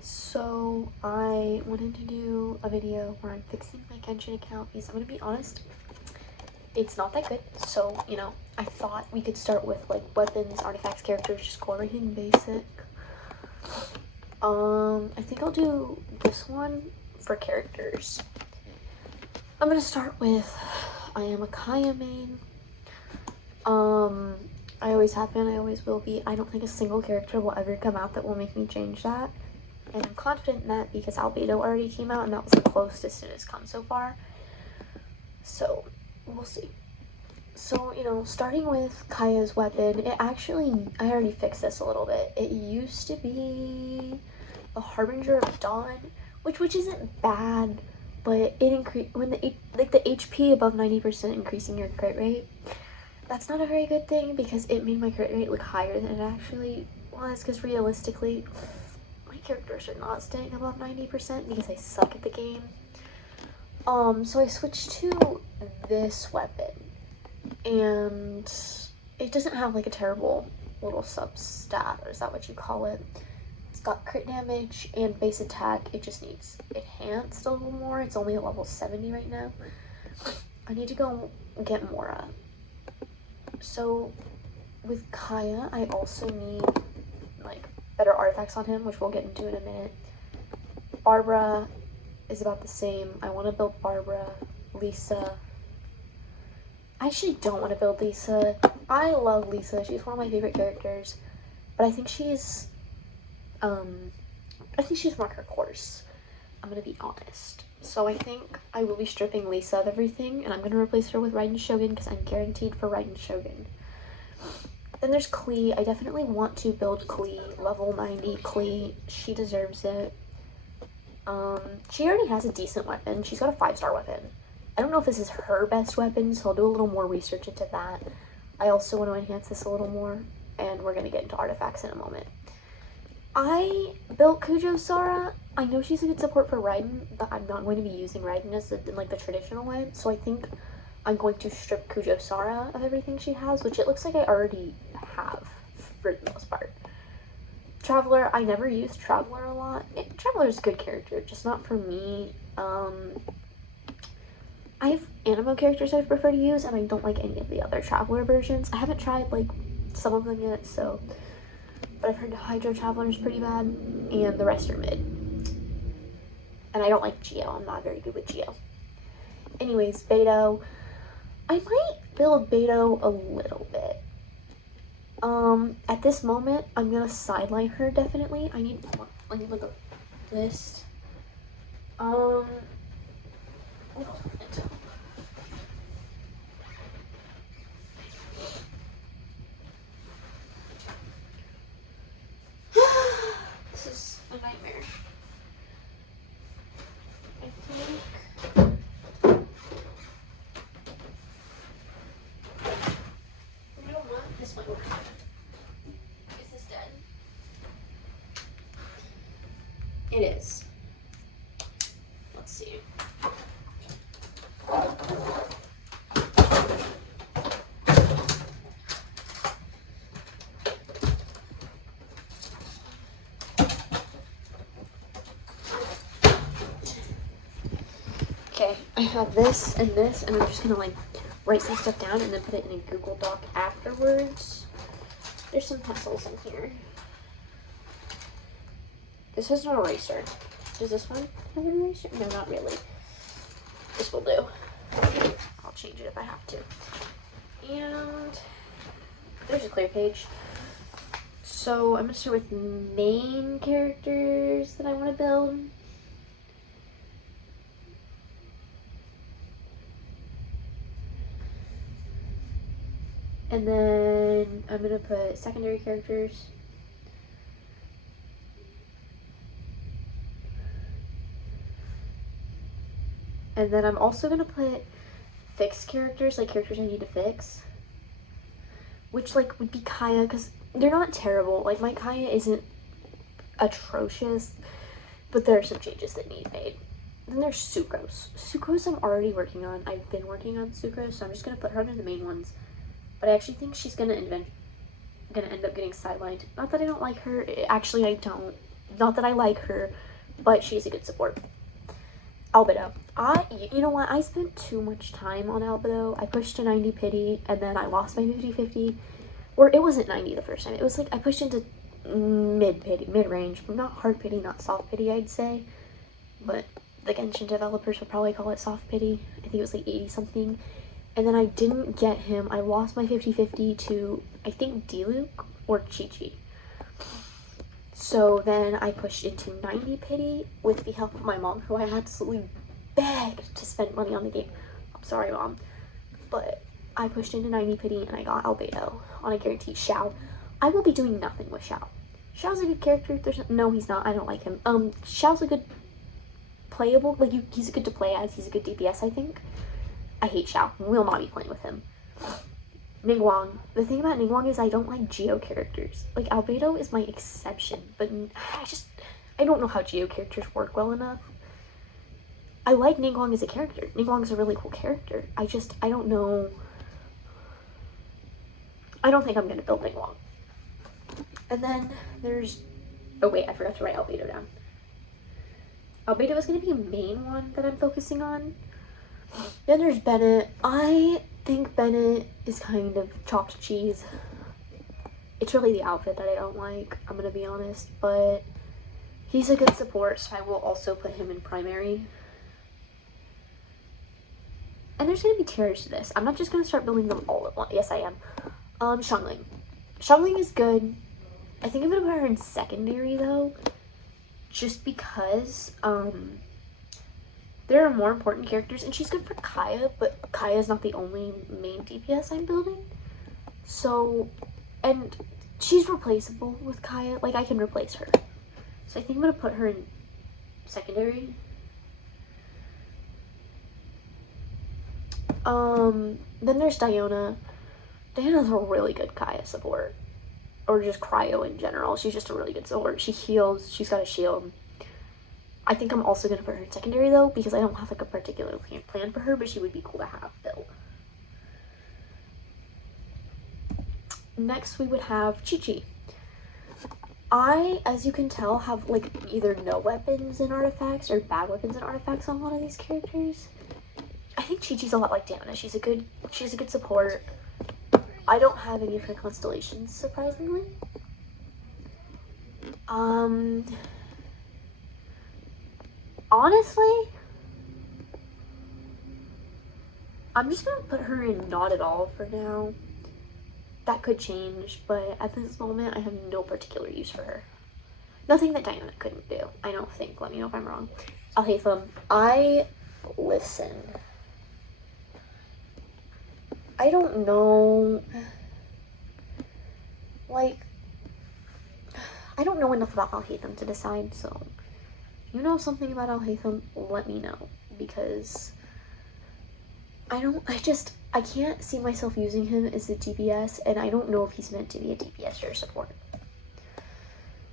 So I wanted to do a video where I'm fixing my Genshin account because I'm gonna be honest, it's not that good. So, I thought we could start with like weapons, artifacts, characters, just go everything basic. I think I'll do this one for characters. I'm gonna start with, I am a Kaya main. I always have been, I always will be. I don't think a single character will ever come out that will make me change that. And I'm confident in that because Albedo already came out and that was the closest it has come so far. So, we'll see. So, starting with Kaya's weapon, I already fixed this a little bit. It used to be the Harbinger of Dawn, which isn't bad, but it increased when the HP above 90% increasing your crit rate. That's not a very good thing because it made my crit rate look higher than it actually was, because realistically, my characters are not staying above 90% because I suck at the game. So I switched to this weapon, and it doesn't have like a terrible little sub-stat, or is that what you call it? It's got crit damage and base attack. It just needs enhanced a little more. It's only at level 70 right now. I need to go get Mora. So with Kaya, I also need like better artifacts on him, which we'll get into in a minute. Barbara is about the same. I want to build Barbara. Lisa. I actually don't want to build Lisa. I love Lisa. She's one of my favorite characters, but I think she's marked her course. I'm gonna be honest. So I think I will be stripping Lisa of everything, and I'm gonna replace her with Raiden Shogun because I'm guaranteed for Raiden Shogun. Then there's Klee. I definitely want to build Klee, level 90 Klee. She deserves it. She already has a decent weapon. She's got a 5-star weapon. I don't know if this is her best weapon, so I'll do a little more research into that. I also want to enhance this a little more, and we're gonna get into artifacts in a moment. I built Kujo Sara. I know she's a good support for Raiden, but I'm not going to be using Raiden in like the traditional way, so I think I'm going to strip Kujo Sara of everything she has, which it looks like I already have for the most part. Traveler, I never use Traveler a lot. Traveler's a good character, just not for me. I have Animo characters I prefer to use, and I don't like any of the other Traveler versions. I haven't tried like some of them yet, so, but I've heard the Hydro Traveler is pretty bad, and the rest are mid. And I don't like Geo. I'm not very good with Geo. Anyways, Beto. I might build Beto a little bit. At this moment, I'm gonna sideline her definitely. I need like a list. This is a nightmare. I think. You know what? This might work. Is this dead? It is. Let's see. Okay, I have this, and I'm just gonna like write some stuff down and then put it in a Google Doc afterwards. There's some pencils in here. This has no eraser. Does this one have an eraser? No, not really. This will do. I'll change it if I have to. And there's a clear page. So I'm gonna start with main characters that I want to build. And then I'm gonna put secondary characters. And then I'm also gonna put fixed characters, like characters I need to fix. Which like would be Kaya, because they're not terrible. Like my Kaya isn't atrocious, but there are some changes that need made. Then there's Sucrose. Sucrose I'm already working on. I've been working on Sucrose, so I'm just gonna put her under the main ones. But I actually think she's gonna end up getting sidelined. Not that I don't like her. Actually, I don't. Not that I like her, but she's a good support. Albedo. You know what? I spent too much time on Albedo. I pushed to 90 pity, and then I lost my 50-50. Or it wasn't 90 the first time. It was like I pushed into mid-range. Not hard pity, not soft pity, I'd say. But the Genshin developers would probably call it soft pity. I think it was like 80 something. And then I didn't get him. I lost my 50-50 to, I think, Diluc or Chi-Chi. So then I pushed into 90 pity with the help of my mom, who I absolutely begged to spend money on the game. I'm sorry, Mom. But I pushed into 90 pity and I got Albedo on a guaranteed Xiao. I will be doing nothing with Xiao. Xiao's a good character. No, he's not. I don't like him. Xiao's a good playable, like, he's good to play as. He's a good DPS, I think. I hate Xiao. Will not be playing with him. Ningguang. The thing about Ningguang is I don't like Geo characters. Like, Albedo is my exception, but I don't know how Geo characters work well enough. I like Ningguang as a character. Ningguang's a really cool character. I don't know. I don't think I'm going to build Ningguang. And then there's, oh wait, I forgot to write Albedo down. Albedo is going to be a main one that I'm focusing on. Then there's Bennett. I think Bennett is kind of chopped cheese. It's really the outfit that I don't like, I'm gonna be honest, but he's a good support, so I will also put him in primary. And there's gonna be tiers to this. I'm not just gonna start building them all at once. Yes, I am. Xiangling. Xiangling is good. I think I'm gonna put her in secondary though, just because there are more important characters, and she's good for Kaya, but Kaya is not the only main DPS I'm building. So, and she's replaceable with Kaya. Like, I can replace her. So I think I'm going to put her in secondary. Then there's Diona. Diana's a really good Kaya support. Or just Cryo in general. She's just a really good support. She heals. She's got a shield. I think I'm also going to put her in secondary though, because I don't have like a particular plan for her, but she would be cool to have built. Next we would have Chi-Chi. I, as you can tell, have like either no weapons and artifacts or bad weapons and artifacts on one of these characters. I think Chi-Chi's a lot like Diana. She's a good support. I don't have any of her constellations, surprisingly. Honestly, I'm just gonna put her in not at all for now. That could change, but at this moment, I have no particular use for her. Nothing that Diana couldn't do, I don't think. Let me know if I'm wrong. Alhaitham. Listen. I don't know. Like, I don't know enough about Alhaitham to decide, so if you know something about Alhaitham, let me know, because I can't see myself using him as a DPS, and I don't know if he's meant to be a DPS or a support.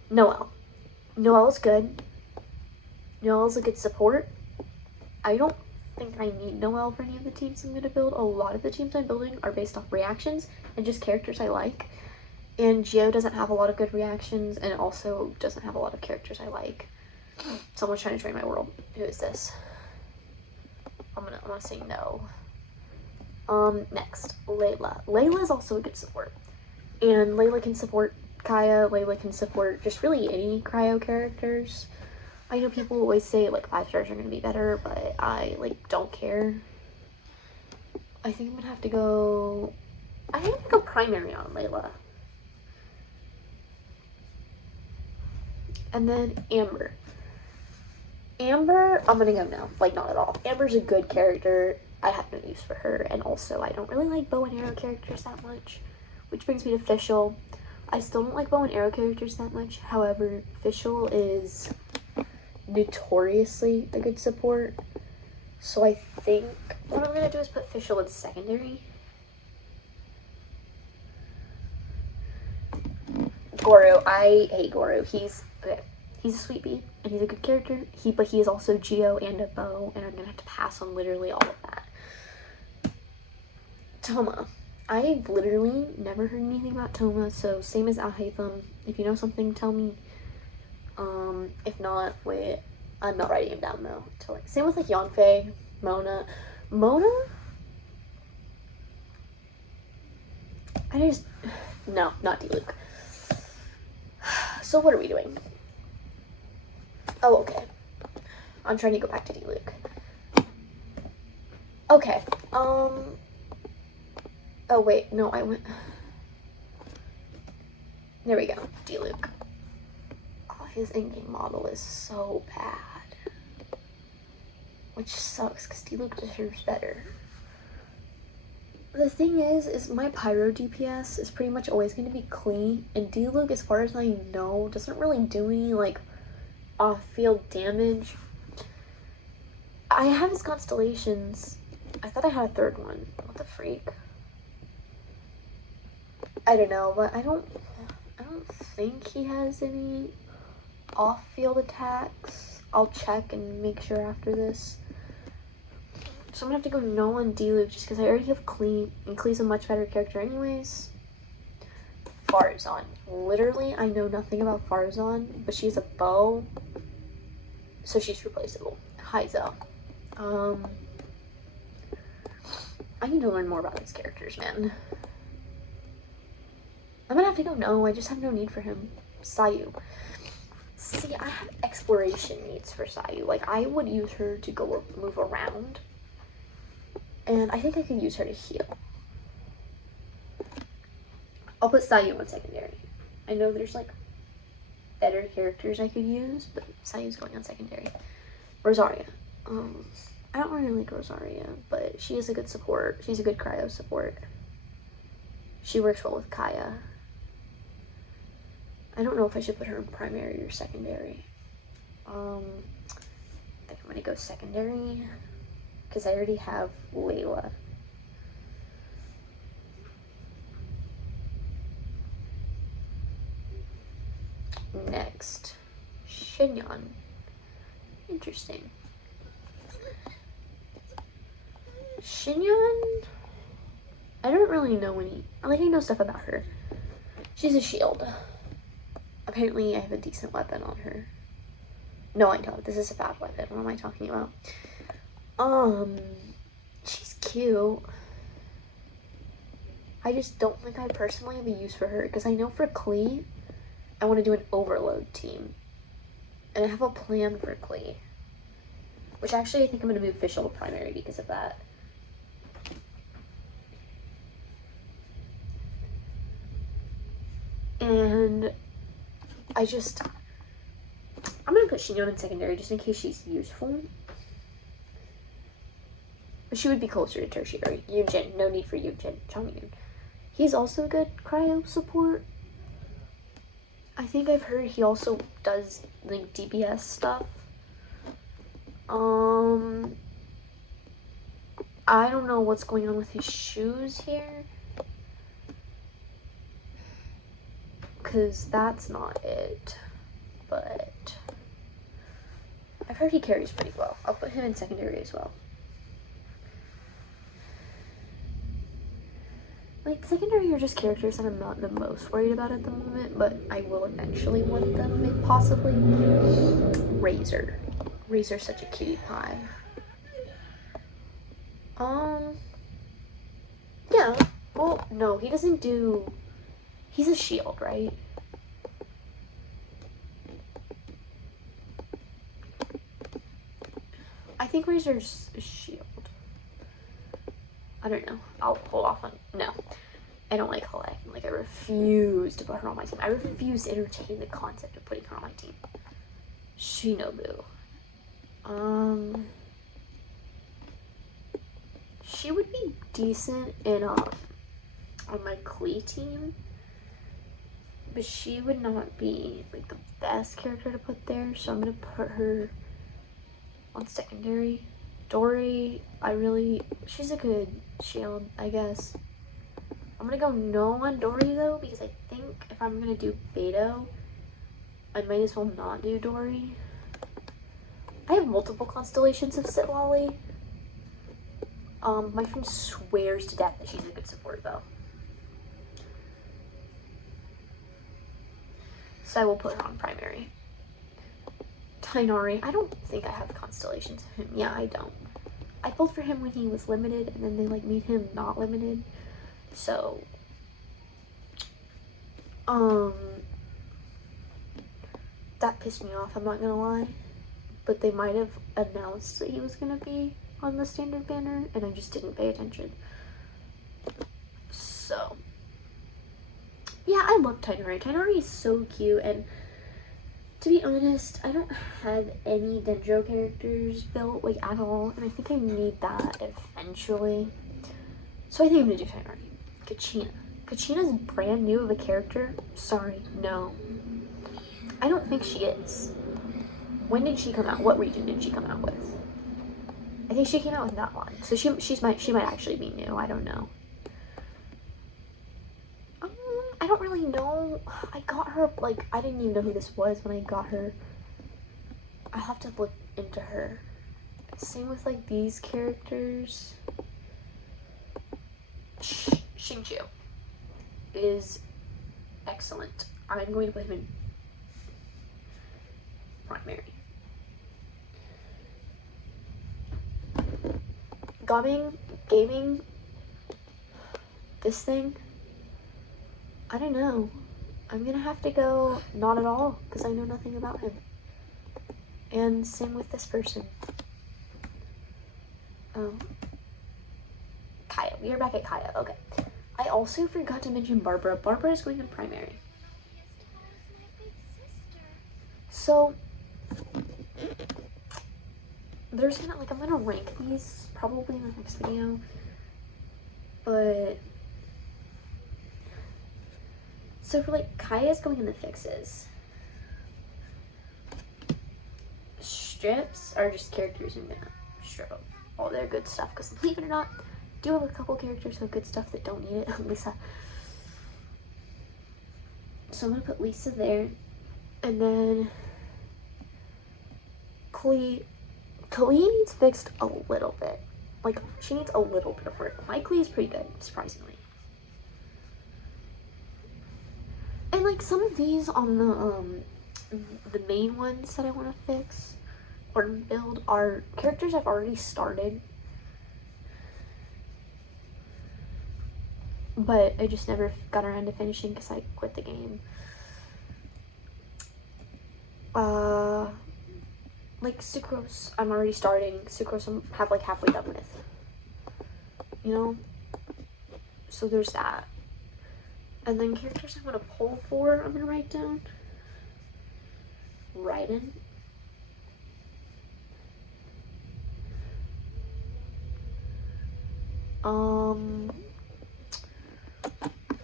Noelle. Noelle's good. Noelle's a good support. I don't think I need Noelle for any of the teams I'm going to build. A lot of the teams I'm building are based off reactions and just characters I like. And Geo doesn't have a lot of good reactions, and also doesn't have a lot of characters I like. Someone's trying to join my world. Who is this? I'm gonna say no. Next, Layla. Layla is also a good support. And Layla can support Kaya. Layla can support just really any cryo characters. I know people always say like 5 stars are gonna be better, but I like don't care. I think I'm gonna have to go. I think I'm gonna go primary on Layla. And then Amber. Amber, I'm gonna go no. Like, not at all. Amber's a good character. I have no use for her. And also, I don't really like bow and arrow characters that much. Which brings me to Fischl. I still don't like bow and arrow characters that much. However, Fischl is notoriously a good support. So I think what I'm gonna do is put Fischl in secondary. Goro. I hate Goro. He's a sweet bee, and he's a good character. But he is also Geo and a bow, and I'm gonna have to pass on literally all of that. Toma. I've literally never heard anything about Toma, so same as Alhaitham. If you know something, tell me. If not, wait, I'm not writing him down though. Same with like Yanfei, Mona. No, not D-Luke. So what are we doing? Oh, okay. I'm trying to go back to D-Luke. Okay, oh wait, no, I went... There we go, D-Luke. Oh, his in-game model is so bad. Which sucks, because D-Luke deserves better. The thing is my pyro DPS is pretty much always going to be clean, and D-Luke, as far as I know, doesn't really do any, like, off-field damage. I have his constellations. I thought I had a third one. What the freak? I don't know, but I don't think he has any off-field attacks. I'll check and make sure after this. So I'm gonna have to go no on D-Luke just because I already have Klee, and Klee's a much better character anyways. Farzan. Literally, I know nothing about Farzan, but she's a bow, so she's replaceable. Heizo. I need to learn more about these characters, man. I'm gonna have to go no, I just have no need for him. Sayu. See, I have exploration needs for Sayu. Like, I would use her to go move around. And I think I could use her to heal. I'll put Sayu on secondary. I know there's, like, better characters I could use, but Sayu's going on secondary. Rosaria. I don't really like Rosaria, but she is a good support. She's a good cryo support. She works well with Kaya. I don't know if I should put her in primary or secondary. I think I'm gonna go secondary because I already have Layla. Next, Shinyon. Interesting. Shinyon, I don't really know any, I know stuff about her. She's a shield. Apparently I have a decent weapon on her. No, I don't. This is a bad weapon. What am I talking about? She's cute. I just don't think I personally have a use for her, because I know for Klee, I want to do an overload team. And I have a plan for Klee. Which actually I think I'm going to move Fischl to primary because of that. And I'm going to put Shinyon in secondary just in case she's useful. But she would be closer to tertiary. Yunjin, no need for Yunjin. Changyun. He's also good cryo support. I think I've heard he also does, like, DPS stuff. I don't know what's going on with his shoes here. Because that's not it. But I've heard he carries pretty well. I'll put him in secondary as well. Like, secondary are just characters that I'm not the most worried about at the moment, but I will eventually want them, possibly. Razor. Razor's such a cutie pie. Yeah. Well, no, he doesn't do... He's a shield, right? I think Razor's a shield. I don't know. I'll hold off on... No. I don't like Hale. Like, I refuse to put her on my team. I refuse to entertain the concept of putting her on my team. Shinobu. She would be decent in, on my Klee team. But she would not be, like, the best character to put there. So I'm going to put her on secondary. Dory, she's a good shield, I guess. I'm gonna go no on Dory though, because I think if I'm gonna do Beto, I might as well not do Dory. I have multiple constellations of Sitlali. My friend swears to death that she's a good support though. So I will put her on primary. Tighnari. I don't think I have constellations of him. Yeah, I don't. I pulled for him when he was limited, and then they like made him not limited. So, that pissed me off, I'm not gonna lie. But they might have announced that he was gonna be on the standard banner, and I just didn't pay attention. So, yeah, I love Tighnari. Tighnari is so cute, and to be honest, I don't have any Dendro characters built, like, at all, and I think I need that eventually. So I think I'm gonna do Tighnari. Kachina. Kachina's brand new of a character? Sorry, no. I don't think she is. When did she come out? What region did she come out with? I think she came out with that one. So she might actually be new. I don't know. I don't really know. I got her, like, I didn't even know who this was when I got her. I'll have to look into her. Same with, like, these characters. Xingqiu is excellent. I'm going to put him in primary. Gaming, this thing, I don't know. I'm gonna have to go not at all, because I know nothing about him. And same with this person. Oh. Kaya. We are back at Kaya. Okay. I also forgot to mention Barbara. Barbara is going in primary. So, there's gonna, like, I'm gonna rank these probably in the next video. But, so for, like, Kaya's going in the fixes. Strips are just characters I'm gonna strip up all their good stuff, because believe it or not, I do have a couple characters with good stuff that don't need it. Lisa. So I'm gonna put Lisa there, and then Klee needs fixed a little bit. Like, she needs a little bit of work. My Klee is pretty good, surprisingly. And, like, some of these on the main ones that I want to fix or build are characters I've already started. But I just never got around to finishing because I quit the game. Like Sucrose, I'm already starting. Sucrose I'm like halfway done with. You know? So there's that. And then characters I'm gonna pull for, I'm gonna write down. Raiden.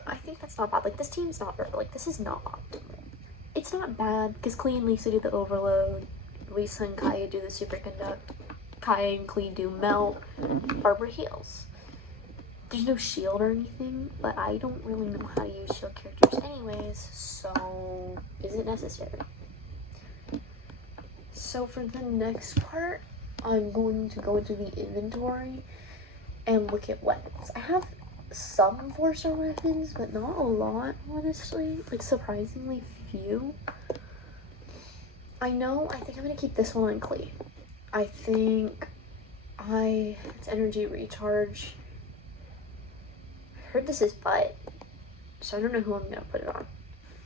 I think that's not bad. Like, this team's not, like, this is not optimal. It's not bad, because Klee and Lisa do the overload. Lisa and Kaya do the superconduct. Kaya and Klee do melt. Barbara heals. There's no shield or anything, but I don't really know how to use shield characters anyways, so is it necessary? So for the next part, I'm going to go into the inventory and look at weapons. I have some 4-star weapons, but not a lot, honestly. Like, surprisingly few. I think I'm going to keep this one on Klee. I think it's energy recharge. I heard this is butt, so I don't know who I'm going to put it on.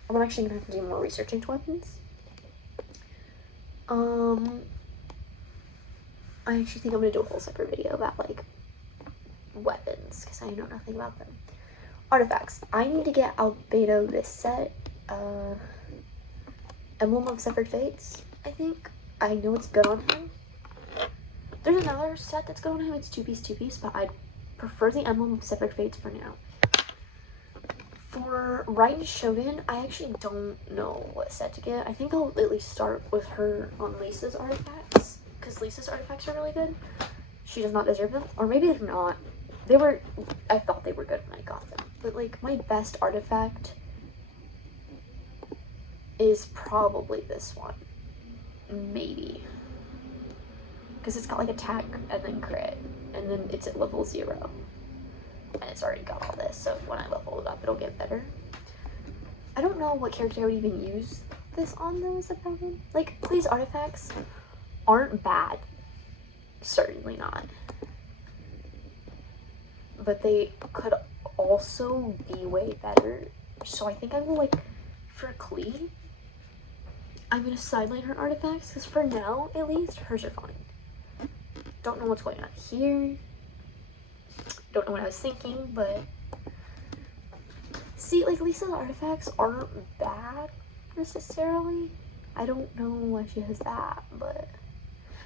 I'm actually going to have to do more research into weapons. I actually think I'm going to do a whole separate video about, like, weapons, because I know nothing about them. Artifacts. I need to get Albedo this set. Emblem of Severed Fates, I think. I know it's good on him. There's another set that's good on him. It's 2-piece, but I'd prefer the Emblem of Severed Fates for now. For Raiden Shogun, I actually don't know what set to get. I think I'll at least start with her on Lisa's artifacts, because Lisa's artifacts are really good. She does not deserve them, or maybe they're not. I thought they were good when I got them, but like my best artifact is probably this one, maybe, because it's got like attack and then crit, and then it's at level 0. And it's already got all this, so when I level it up, it'll get better. I don't know what character I would even use this on them is the problem. Like, these artifacts aren't bad. Certainly not. But they could also be way better. So I think I will, like, for Klee, I'm gonna sideline her artifacts, because for now, at least, hers are fine. Don't know what's going on here. Don't know what I was thinking, but see, like, Lisa's artifacts aren't bad necessarily. I don't know why she has that, but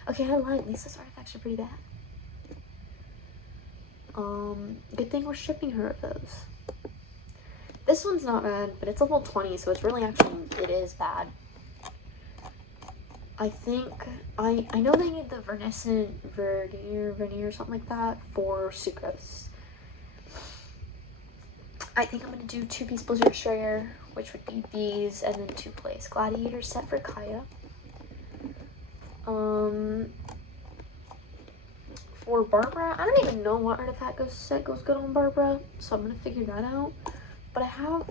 okay, I lied. Lisa's artifacts are pretty bad. Good thing we're shipping her of those. This one's not bad, but it's level 20, so it's really it is bad. I think, I know they need the Vernescent Vernier, something like that, for Sucrose. I think I'm going to do 2-piece Blizzard Destroyer, which would be these, and then 2-place Gladiator set for Kaya. For Barbara, I don't even know what artifact set goes good on Barbara, so I'm going to figure that out. But I have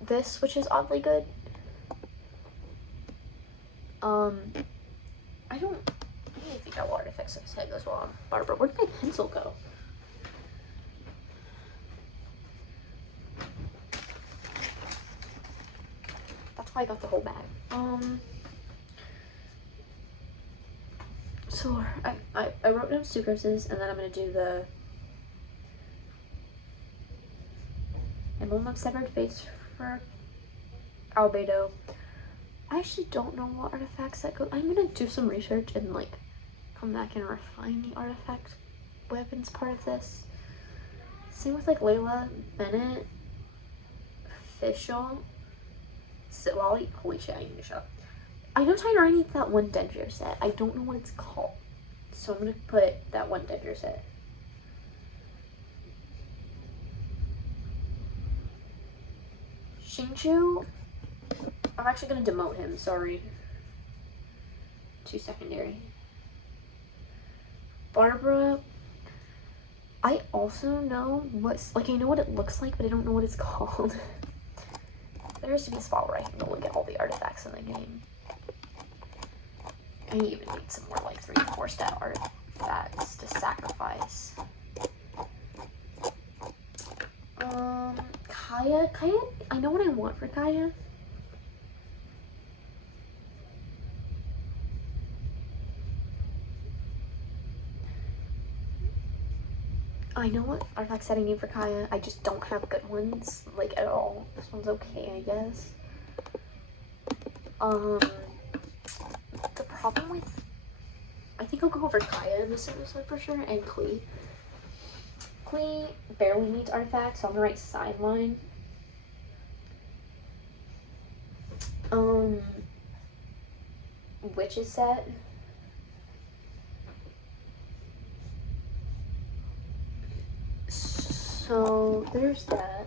this, which is oddly good. I need to figure out what artifact set goes well on Barbara. Where did my pencil go? That's why I got the whole bag. So I wrote down Sucrose's, and then I'm gonna do the Emblem of Severed Face for Albedo. I actually don't know what artifacts that go. I'm gonna do some research and like come back and refine the artifact weapons part of this. Same with like Layla, Bennett, Fischl, Sitlali. Holy shit, I need to shut up. I know Tynari needs that one Dendro set. I don't know what it's called. So I'm gonna put that one Dendro set. Xingqiu, I'm actually gonna demote him, sorry. 2 secondary. Barbara, I also know what's, like, I know what it looks like, but I don't know what it's called. There has to be a spot where I can go look at all the artifacts in the game. I even need some more, like, 3 or 4 stat artifacts to sacrifice. Kaya, I know what I want for Kaya. I know what artifact set I need for Kaya. I just don't have good ones, like, at all. This one's okay, I guess. The problem with, I think I'll go over Kaya in this episode for sure, and Klee. Klee barely needs artifacts on the right sideline. Witch's set. So there's that.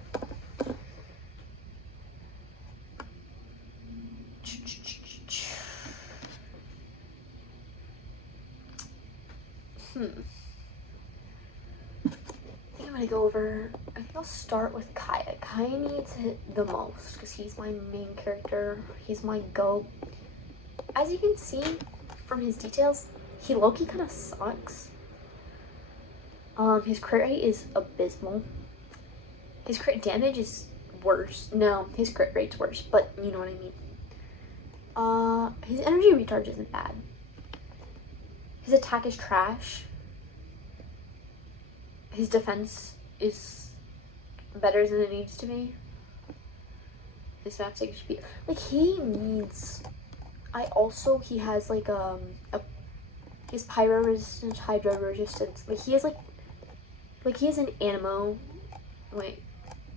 I think I'm gonna go over, I think I'll start with Kaya. Kaya needs it the most because he's my main character. He's my GOAT. As you can see from his details, he low-key kind of sucks. His crit rate is abysmal. His crit damage is worse. No, his crit rate's worse, but you know what I mean. His energy recharge isn't bad. His attack is trash. His defense is better than it needs to be. His max HP, like, he needs. He has like he's pyro resistance, hydro resistance. Like, he has he has an animo. Wait,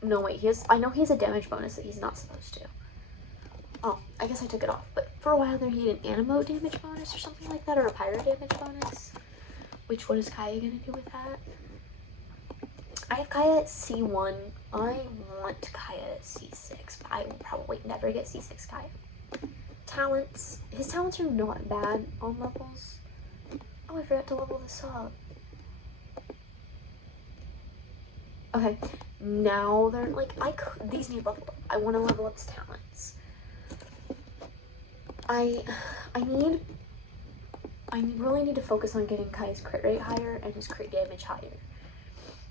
no, wait. I know he has a damage bonus that he's not supposed to. Oh, I guess I took it off. But for a while there, he had an animo damage bonus or something like that, or a pyro damage bonus. Which, what is Kaya gonna do with that? I have Kaya at C1. I want Kaya at C6, but I will probably never get C6 Kaya. Talents. His talents are not bad on levels. Oh, I forgot to level this up. Okay, now they're like, these need level up. I want to level up his talents. I really need to focus on getting Kai's crit rate higher and his crit damage higher.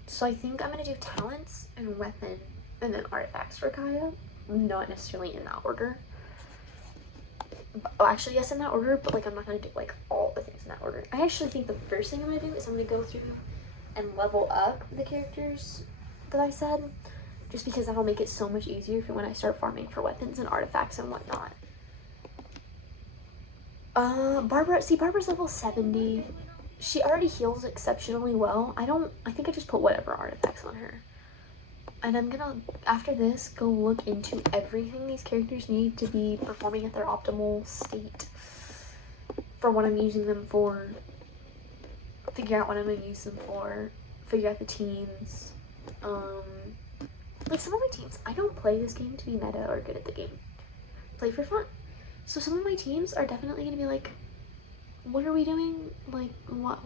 So I think I'm gonna do talents and weapon and then artifacts for Kaya. Not necessarily in that order. Well, actually, yes, in that order, but like I'm not gonna do like all the things in that order. I actually think the first thing I'm gonna do is I'm gonna go through and level up the characters that I said, just because that'll make it so much easier for when I start farming for weapons and artifacts and whatnot. Barbara's level 70. She already heals exceptionally well. I think I just put whatever artifacts on her. And I'm gonna, after this, go look into everything these characters need to be performing at their optimal state for what I'm using them for, figure out what I'm gonna use them for, figure out the teams. Like some of my teams, I don't play this game to be meta or good at the game. I play for fun. So some of my teams are definitely gonna be like, what are we doing? Like, what?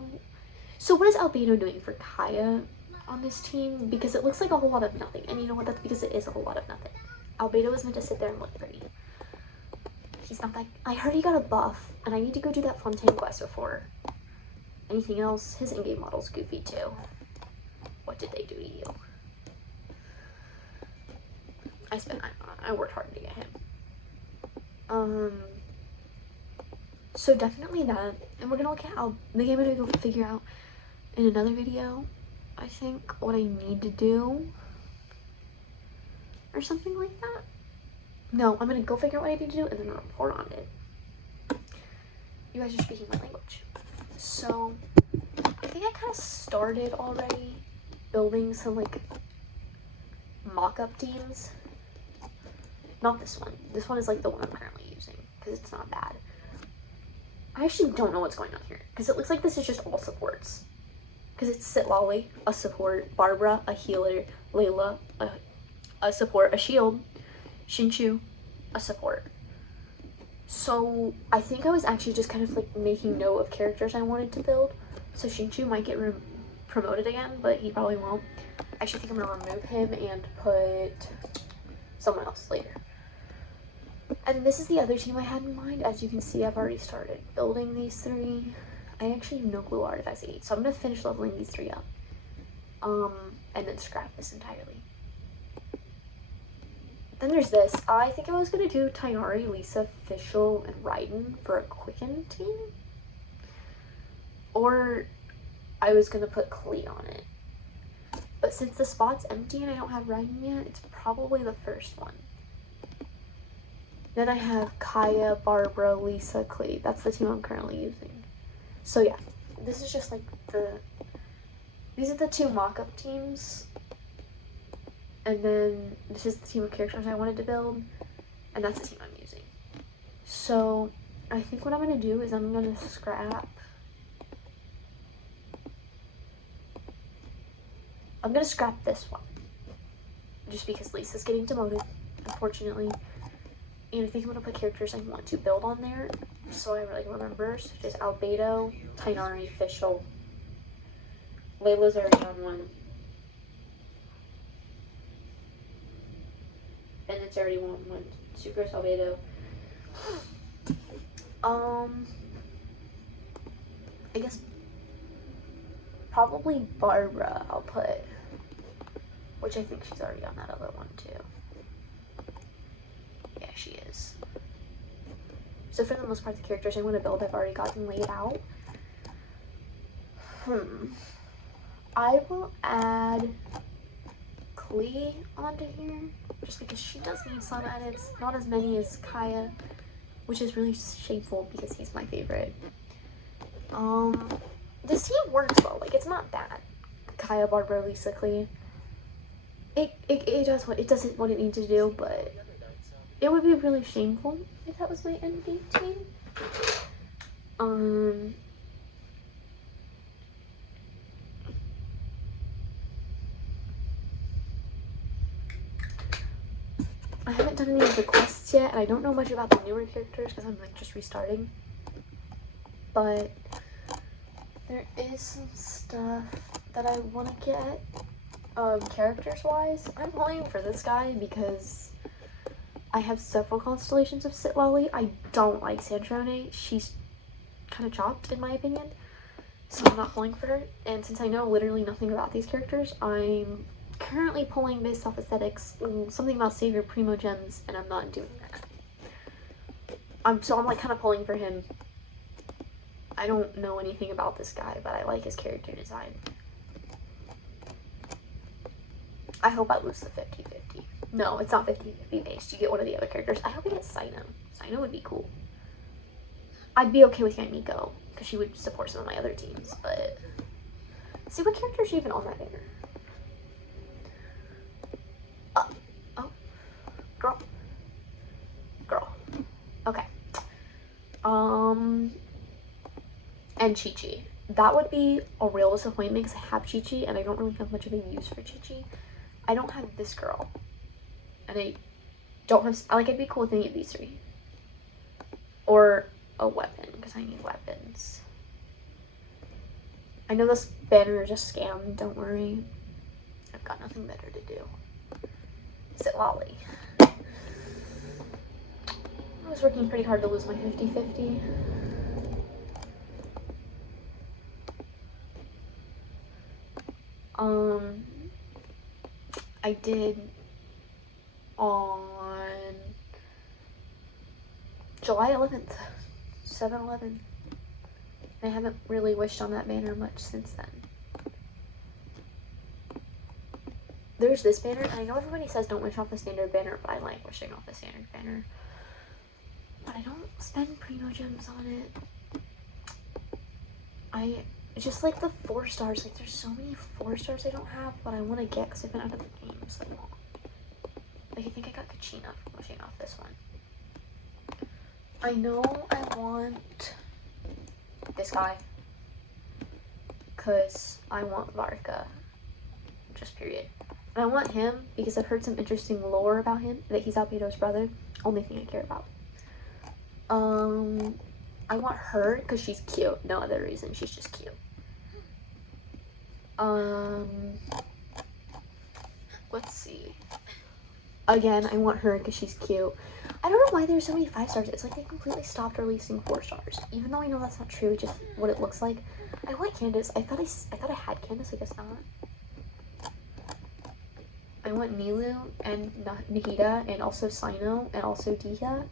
So what is Albedo doing for Kaya on this team? Because it looks like a whole lot of nothing. And you know what? That's because it is a whole lot of nothing. Albedo is meant to sit there and look pretty. He's not that. I heard he got a buff, and I need to go do that Fontaine quest before anything else. His in-game model's goofy too. What did they do to you? I worked hard to get him. So definitely that, and we're gonna look at the game. I'm gonna go figure out in another video, I think, what I need to do or something like that. No, I'm gonna go figure out what I need to do and then report on it. You guys are speaking my language. So I think I kind of started already building some like mock-up teams. Not this one. This one is like the one I'm currently using because it's not bad. I actually don't know what's going on here because it looks like this is just all supports. Because it's Sitlali, a support, Barbara, a healer, Layla, a support, a shield, Shinchu, a support. So I think I was actually just kind of like making note of characters I wanted to build. So Shinchu might get promoted again, but he probably won't. I actually think I'm gonna remove him and put someone else later. And this is the other team I had in mind. As you can see, I've already started building these three. I actually have no clue what artifacts I need, so I'm gonna finish leveling these three up. And then scrap this entirely. Then there's this. I think I was gonna do Tainari, Lisa, Fischl, and Raiden for a Quicken team. Or I was gonna put Klee on it. But since the spot's empty and I don't have Raiden yet, it's probably the first one. Then I have Kaya, Barbara, Lisa, Klee. That's the team I'm currently using. So yeah, this is just like these are the two mock-up teams. And then this is the team of characters I wanted to build. And that's the team I'm using. So I think what I'm going to do is I'm going to scrap. I'm going to scrap this one. Just because Lisa's getting demoted, unfortunately. And I think I'm going to put characters I want to build on there, so I really remember, such as Albedo, Tainari, Fischl. Layla's already on one. And it's already one. Sucrose, Albedo. I guess probably Barbara I'll put, which I think she's already on that other one too. Yeah, she is. So for the most part, the characters I want to build I've already gotten laid out. I will add Klee onto here, just because she does need some edits. Not as many as Kaya, which is really shameful because he's my favorite. This team works well. Like, it's not bad. Kaya, Barbara, Lisa, Klee. It does what it needs to do, but it would be really shameful if that was my ending team. I haven't done any of the quests yet, and I don't know much about the newer characters because I'm like just restarting. But there is some stuff that I want to get, characters wise. I'm pulling for this guy because I have several constellations of Sitlali. I don't like Sandrone. She's kind of chopped in my opinion, so I'm not pulling for her. And since I know literally nothing about these characters, I'm currently pulling based off aesthetics, something about Savior Primo Gems, and I'm not doing that. I'm like kind of pulling for him. I don't know anything about this guy, but I like his character design. I hope I lose the 50-50. No, it's not 50-50 based. You get one of the other characters. I hope I get Sino. Sino would be cool. I'd be okay with Yamiko, because she would support some of my other teams, but... See, what characters are even on that banner? Oh. Girl. Okay. And Chi-Chi. That would be a real disappointment because I have Chi-Chi and I don't really have much of a use for Chi-Chi. I don't have this girl. And I don't have... I'd be cool with any of these three. Or a weapon, because I need weapons. I know this banner is a scam, don't worry. I've got nothing better to do. Sitlali. I was working pretty hard to lose my 50-50. I did on July 11th, 7-11. I haven't really wished on that banner much since then. There's this banner, and I know everybody says don't wish off the standard banner, but I like wishing off the standard banner. But I don't spend Primo Gems on it. It's just like the 4 stars. Like, there's so many 4 stars I don't have, but I want to get because I've been out of the game so long. Like, I think I got Kachina from wishing off this one. I know I want this guy because I want Varka. Just period. And I want him because I've heard some interesting lore about him, that he's Albedo's brother. Only thing I care about. I want her because she's cute. No other reason. She's just cute. Let's see. Again, I want her because she's cute. I don't know why there's so many 5 stars. It's like they completely stopped releasing 4 stars. Even though I know that's not true, just what it looks like. I want Candace. I thought I had Candace. I guess not. I want Nilu and Nahida and also Sino and also Dika.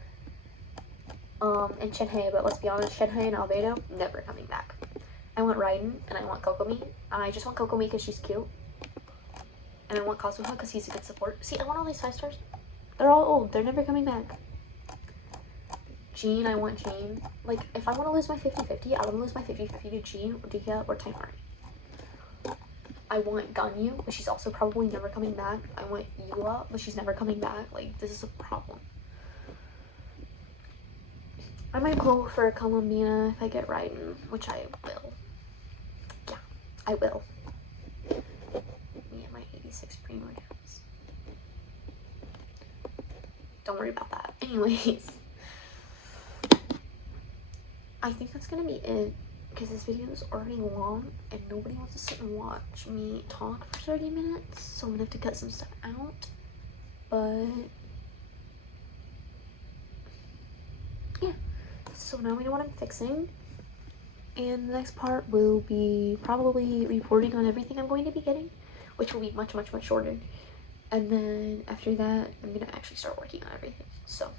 And Shenhei, but let's be honest, Shenhei and Albedo, never coming back. I want Raiden, and I want Kokomi. I just want Kokomi because she's cute. And I want Kazuha because he's a good support. See, I want all these 5 stars. They're all old. They're never coming back. Jean, I want Jean. Like, if I want to lose my 50-50, I want to lose my 50-50 to Jean, or Dika, or Taimari. I want Ganyu, but she's also probably never coming back. I want Yula, but she's never coming back. Like, this is a problem. I might go for Columbina if I get Raiden, which I will. Yeah, I will. Me and my 86 Primo Gems. Don't worry about that. Anyways. I think that's gonna be it. Because this video is already long and nobody wants to sit and watch me talk for 30 minutes. So I'm gonna have to cut some stuff out. But yeah. So now we know what I'm fixing, and the next part will be probably reporting on everything I'm going to be getting, which will be much shorter. And then after that, I'm gonna actually start working on everything. So